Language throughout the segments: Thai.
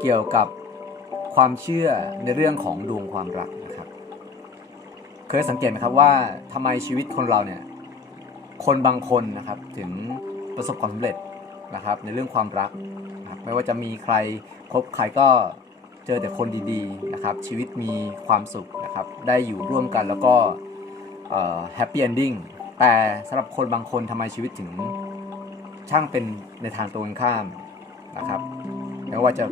เกี่ยวกับความเชื่อในเรื่องของดวงความรักนะครับ เคยสังเกตไหมครับว่าทำไมชีวิตคนเราเนี่ยคนบางคนนะครับถึงประสบความสำเร็จนะครับ ในเรื่องความรักนะรไม่ว่าจะมีใครคบใครก็เจอแต่คนดีๆนะครับ ชีวิตมีความสุขนะครับ ได้อยู่ร่วมกันแล้วก็แฮปปี้เอนดิ้งแต่สำหรับคนบางคนทำไมชีวิตถึงช่างเป็นในทางตรงข้ามนะครับ ไม่ว่าจะ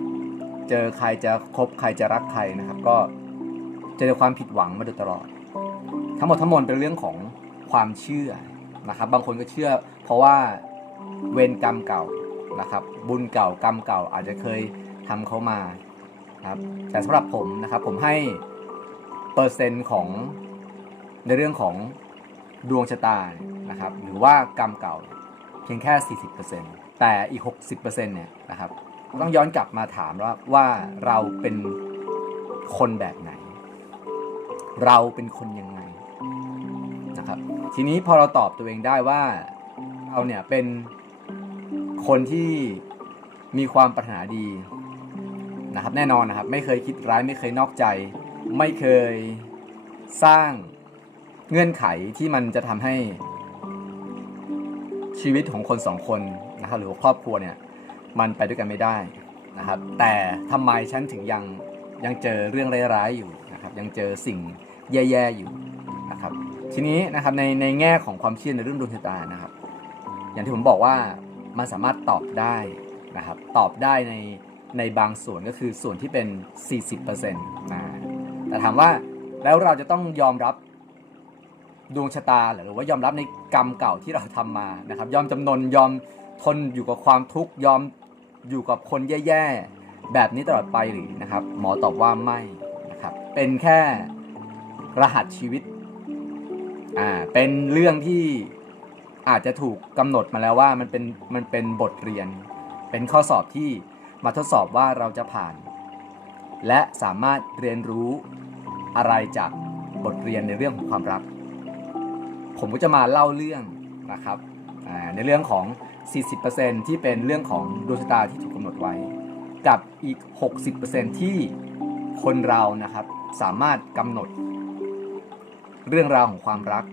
เจอใครจะคบใครจะรักใครนะครับ ก็เจอความผิดหวังมาโดยตลอด ทั้งหมดทั้งมวลเป็นเรื่องของความเชื่อนะครับ บางคนก็เชื่อ เพราะว่าเวรกรรมเก่านะครับ บุญเก่ากรรมเก่าอาจจะเคยทำเขามาครับแต่สำหรับผมนะครับผมให้เปอร์เซ็นต์ของในเรื่องของดวงชะตานะครับ หรือว่ากรรมเก่าเพียงแค่ 40%แต่อีก 60%เนี่ยนะครับ ต้องย้อนกลับมาถามว่าว่าเราเป็นคนแบบไหน เราเป็นคนยังไงนะครับ ทีนี้พอเราตอบตัวเองได้ว่าเราเนี่ยเป็นคนที่มีความปรารถนาดีนะครับ แน่นอนนะครับ ไม่เคยคิดร้ายไม่เคยนอกใจ ไม่เคยสร้างเงื่อนไขที่มันจะทำให้ชีวิตของคนสองคนนะครับหรือครอบครัวเนี่ย มันไปด้วยกันไม่ได้นะครับ แต่ทำไมฉันถึงยังยังเจอเรื่องร้ายๆอยู่นะครับ ยังเจอสิ่งแย่ๆอยู่นะครับ ทีนี้นะครับในในแง่ของความเชื่อในเรื่องดวงชะตานะครับ อย่างที่ผมบอกว่ามันสามารถตอบได้นะครับ ตอบได้ในในบางส่วนก็คือส่วนที่เป็น 40%นะแต่ถามว่าแล้วเราจะต้องยอมรับดวงชะตาหรือว่ายอมรับในกรรมเก่าที่เราทำมานะครับ ยอมจำนนยอม ทนอยู่กับความทุกข์ยอมอยู่กับคนแย่ๆ แบบนี้ตลอดไปหรือนะครับ หมอตอบว่าไม่นะครับ เป็นแค่รหัสชีวิตอ่าเป็นเรื่องที่อาจจะถูกกำหนดมาแล้วว่ามันเป็นมันเป็นบทเรียน เป็นข้อสอบที่มาทดสอบว่าเราจะผ่าน และสามารถเรียนรู้อะไรจากบทเรียนในเรื่องของความรัก ผมก็จะมาเล่าเรื่องนะครับ ในเรื่องของ 40%ที่เป็นเรื่องของดวงชะตาที่ถูกกำหนดไว้ กับอีก 60%ที่คนเรานะครับสามารถกำหนด เรื่องราวของความรัก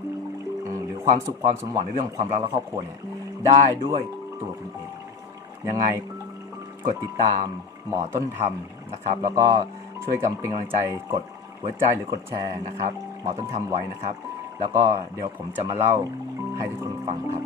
หรือความสุขความสมหวังในเรื่องของความรักและครอบครัวเนี่ยได้ด้วยตัวคุณเอง ยังไงกดติดตามหมอต้นธรรมนะครับ แล้วก็ช่วยกันเป็นกำลังใจกดหัวใจหรือกดแชร์นะครับ หมอต้นธรรมไว้นะครับ แล้วก็เดี๋ยวผมจะมาเล่าให้ทุกคนฟังครับ